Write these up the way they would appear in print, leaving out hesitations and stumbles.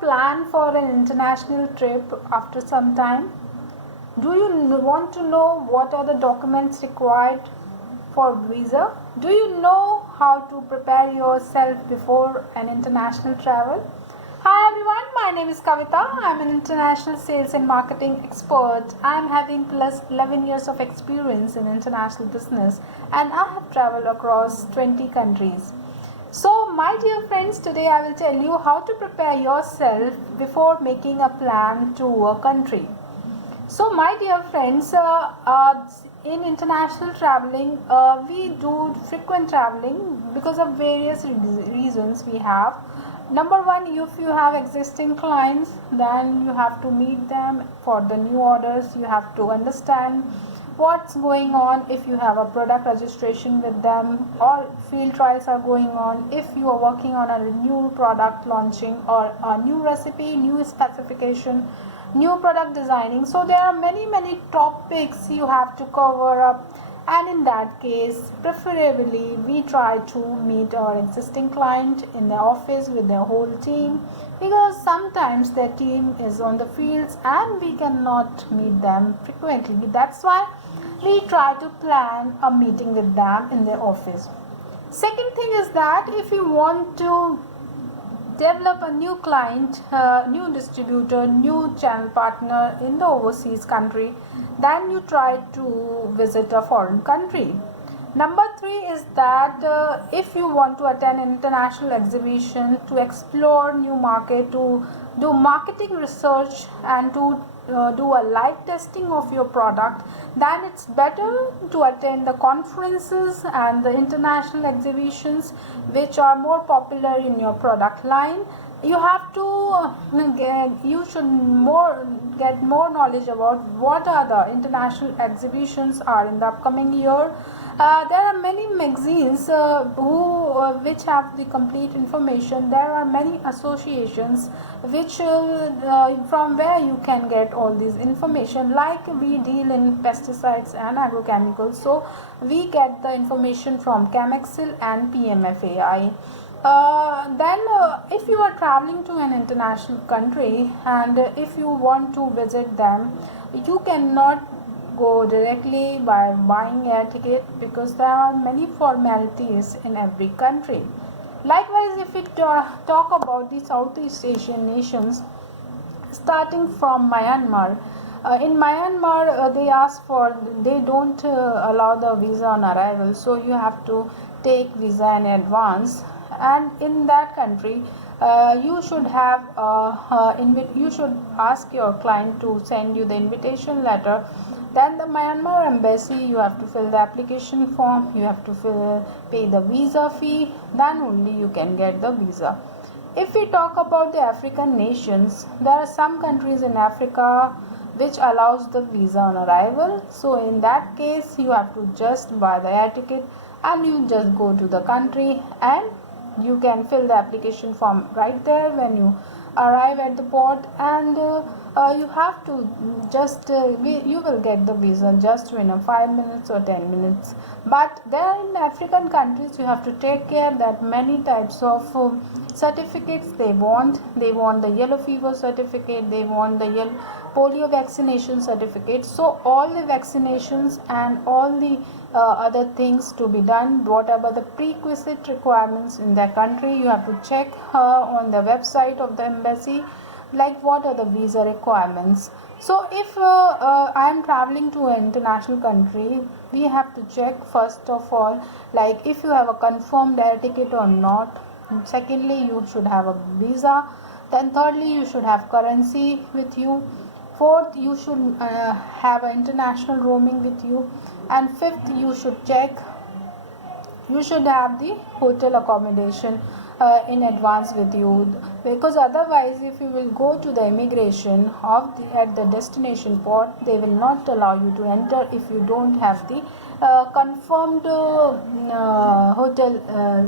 plan for an international trip after some time? Do you want to know what are the documents required for visa? Do you know how to prepare yourself before an international travel? Hi everyone, my name is Kavita. I'm an international sales and marketing expert. I'm having plus 11 years of experience in international business and I have traveled across 20 countries. So, my dear friends, today I will tell you how to prepare yourself before making a plan to a country. So, my dear friends, in international traveling, we do frequent traveling because of various reasons we have. Number one, if you have existing clients, then you have to meet them for the new orders. You have to understand what's going on if you have a product registration with them or field trials are going on, if you are working on a new product launching or a new recipe, new specification, new product designing. So there are many topics you have to cover up, and in that case preferably we try to meet our existing client in the office with their whole team, because sometimes their team is on the fields and we cannot meet them frequently. That's why we try to plan a meeting with them in the office. Second thing is that if you want to develop a new client, new distributor, new channel partner in the overseas country, then you try to visit a foreign country. Number three is that if you want to attend an international exhibition, to explore new market, to do marketing research and to do a live testing of your product, then it's better to attend the conferences and the international exhibitions which are more popular in your product line. You have to get more knowledge about what are the international exhibitions are in the upcoming year. There are many magazines which have the complete information. There are many associations which from where you can get all this information. Like we deal in pesticides and agrochemicals, so we get the information from Chemexcel and PMFAI. Then if you are traveling to an international country and if you want to visit them, you cannot go directly by buying air ticket, because there are many formalities in every country. Likewise, if we talk about the Southeast Asian nations, starting from Myanmar, in Myanmar they don't allow the visa on arrival, so you have to take visa in advance. And in that country you should ask your client to send you the invitation letter. Then the Myanmar embassy, you have to fill the application form, you have to pay the visa fee, then only you can get the visa. If we talk about the African nations, there are some countries in Africa which allows the visa on arrival. So in that case you have to just buy the air ticket and you just go to the country and you can fill the application form right there when you arrive at the port, and you have to just you will get the visa just in 5 minutes or 10 minutes. But there in African countries you have to take care that many types of certificates they want the yellow fever certificate, they want the polio vaccination certificate. So all the vaccinations and all the other things to be done, whatever the prerequisite requirements in their country, you have to check on the website of the embassy, like what are the visa requirements. So if I am traveling to an international country, we have to check first of all, like if you have a confirmed air ticket or not. Secondly, you should have a visa. Then thirdly, you should have currency with you. Fourth, you should have an international roaming with you. And fifth, you should have the hotel accommodation in advance with you, because otherwise if you will go to the immigration at the destination port, they will not allow you to enter if you don't have the confirmed hotel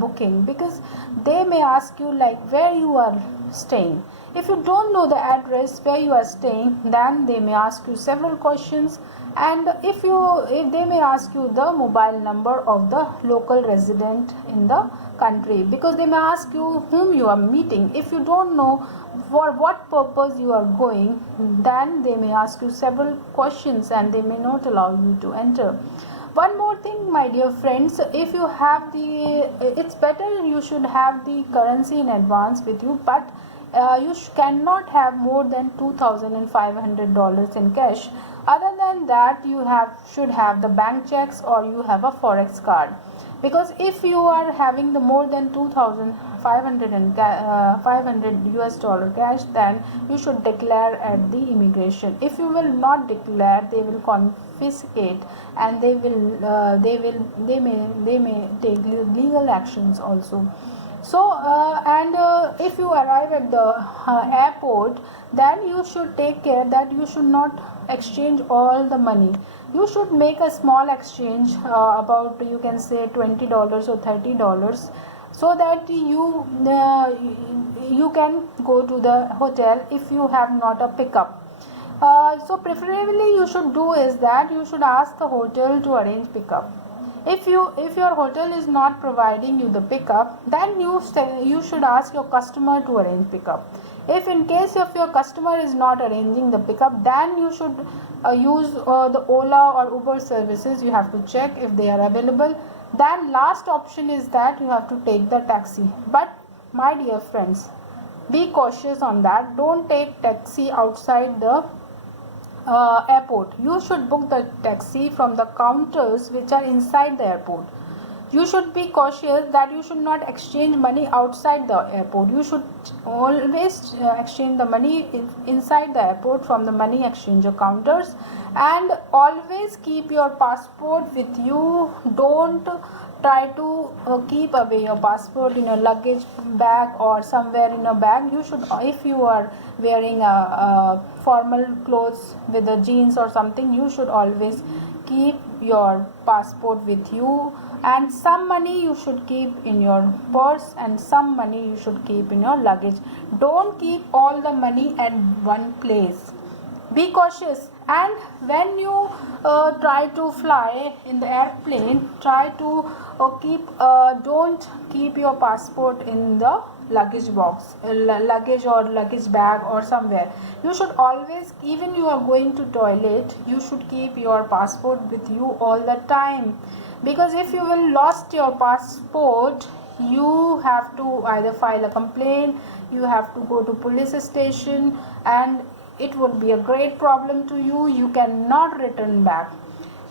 booking, because they may ask you like where you are staying. If you don't know the address where you are staying, then they may ask you several questions, and if they may ask you the mobile number of the local resident in the country, because they may ask you whom you are meeting. If you don't know for what purpose you are going, then they may ask you several questions and they may not allow you to enter. One more thing, my dear friends, if you have it's better you should have the currency in advance with you, but you cannot have more than $2,500 in cash. Other than that, you should have the bank checks or you have a forex card, because if you are having the more than 2,500 and 500 US dollar cash, then you should declare at the immigration. If you will not declare, they will confiscate and they may take legal actions also. So if you arrive at the airport, then you should take care that you should not exchange all the money. You should make a small exchange, about, you can say, $20 or $30, so that you can go to the hotel if you have not a pickup. So preferably you should do is that you should ask the hotel to arrange pickup. If your hotel is not providing you the pickup, then you should ask your customer to arrange pickup. If in case if your customer is not arranging the pickup, then you should use the Ola or Uber services. You have to check if they are available. Then last option is that you have to take the taxi. But my dear friends, be cautious on that. Don't take taxi outside the airport. You should book the taxi from the counters which are inside the airport. You should be cautious that you should not exchange money outside the airport. You should always exchange the money inside the airport from the money exchanger counters, and always keep your passport with you. Don't try to keep away your passport in your luggage bag or somewhere in a bag. You should, if you are wearing a formal clothes with the jeans or something, you should always keep your passport with you, and some money you should keep in your purse and some money you should keep in your luggage. Don't keep all the money at one place. Be cautious, and when you try to fly in the airplane, try to don't keep your passport in the luggage box, luggage or luggage bag or somewhere. You should always, even you are going to toilet, you should keep your passport with you all the time, because if you will lost your passport, you have to either file a complaint, you have to go to police station, and it would be a great problem to you. You cannot return back.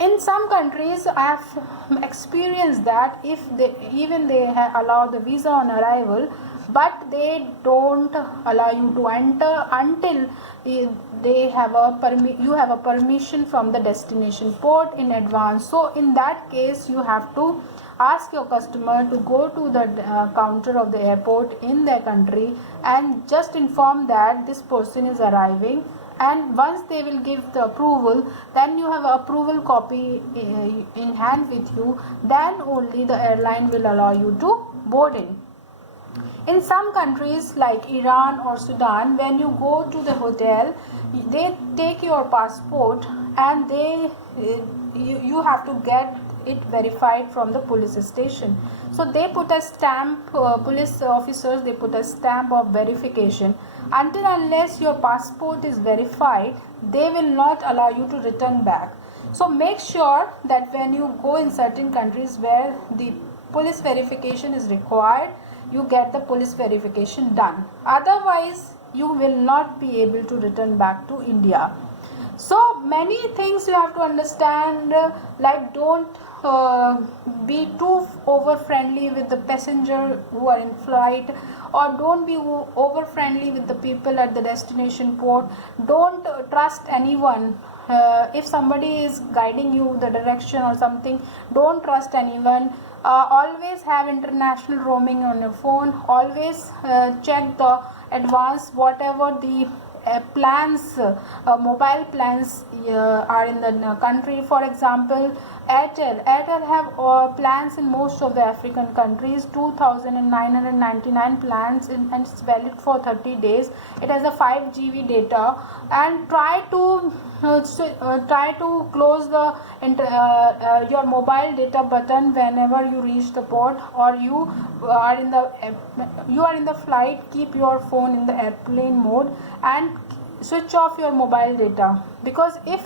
In some countries, I have experienced that if they allow the visa on arrival, but they don't allow you to enter until you have a permission from the destination port in advance. So in that case, you have to ask your customer to go to the counter of the airport in their country and just inform that this person is arriving, and once they will give the approval, then you have an approval copy in hand with you, then only the airline will allow you to board in. In some countries like Iran or Sudan, when you go to the hotel, they take your passport and you have to get it verified from the police station. So they put a stamp, police officers, they put a stamp of verification. Until unless your passport is verified, they will not allow you to return back. So make sure that when you go in certain countries where the police verification is required, you get the police verification done. Otherwise, you will not be able to return back to India. So many things you have to understand, like don't be too over friendly with the passenger who are in flight, or don't be over friendly with the people at the destination port. Don't trust anyone. If somebody is guiding you the direction or something, don't trust anyone. Always have international roaming on your phone. Always check the advance, whatever the plans, mobile plans are in the country. For example, Airtel have plans in most of the African countries, 2,999 plans and it's valid for 30 days. It has a 5 GB data, and try to close the your mobile data button whenever you reach the port, or you are in the flight. Keep your phone in the airplane mode and switch off your mobile data, because if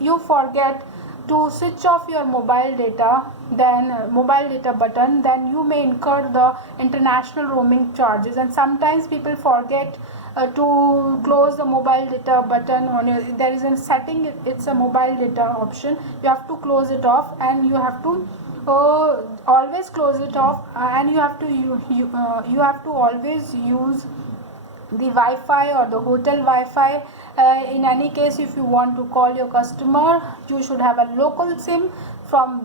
you forget to switch off your mobile data button, then you may incur the international roaming charges. And sometimes people forget to close the mobile data button on your, there is a setting, it's a mobile data option, you have to close it off, and you have to always close it off, and you have to always use the Wi-Fi or the hotel Wi-Fi. In any case, if you want to call your customer, you should have a local SIM from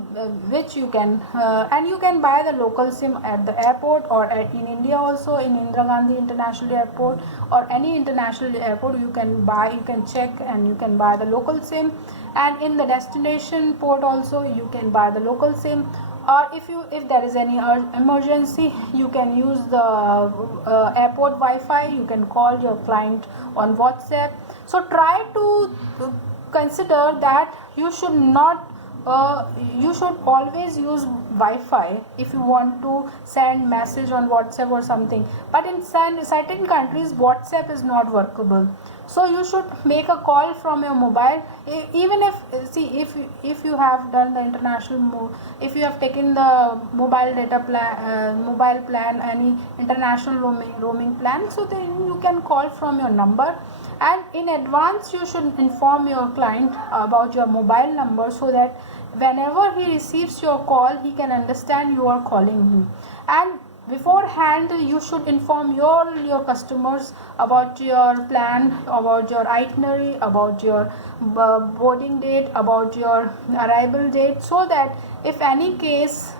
which you can and you can buy the local SIM at the airport, or in India also in Indira Gandhi International Airport or any international airport. You can check and you can buy the local SIM, and in the destination port also you can buy the local SIM. Or if there is any emergency, you can use the airport Wi-Fi. You can call your client on WhatsApp. So try to consider that you should not you should always use Wi-Fi if you want to send message on WhatsApp or something. But in certain countries, WhatsApp is not workable. So you should make a call from your mobile. Even if you have done the international move, if you have taken the mobile data plan, mobile plan, any international roaming plan, so then you can call from your number. And in advance, you should inform your client about your mobile number, so that whenever he receives your call, he can understand you are calling him. And beforehand, you should inform your customers about your plan, about your itinerary, about your boarding date, about your arrival date, so that if any case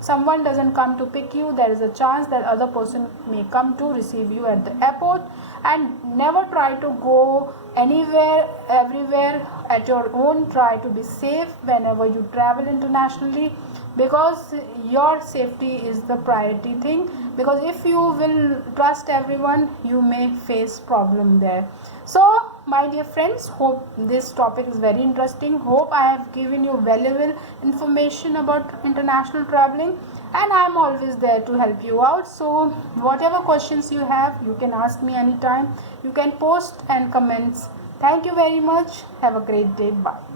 someone doesn't come to pick you, there is a chance that other person may come to receive you at the airport. And never try to go anywhere, everywhere at your own. Try to be safe whenever you travel internationally, because your safety is the priority thing. Because if you will trust everyone, you may face problem there. So my dear friends, hope this topic is very interesting. Hope I have given you valuable information about international traveling, and I am always there to help you out. So whatever questions you have, you can ask me anytime. You can post and comments. Thank you very much. Have a great day. Bye.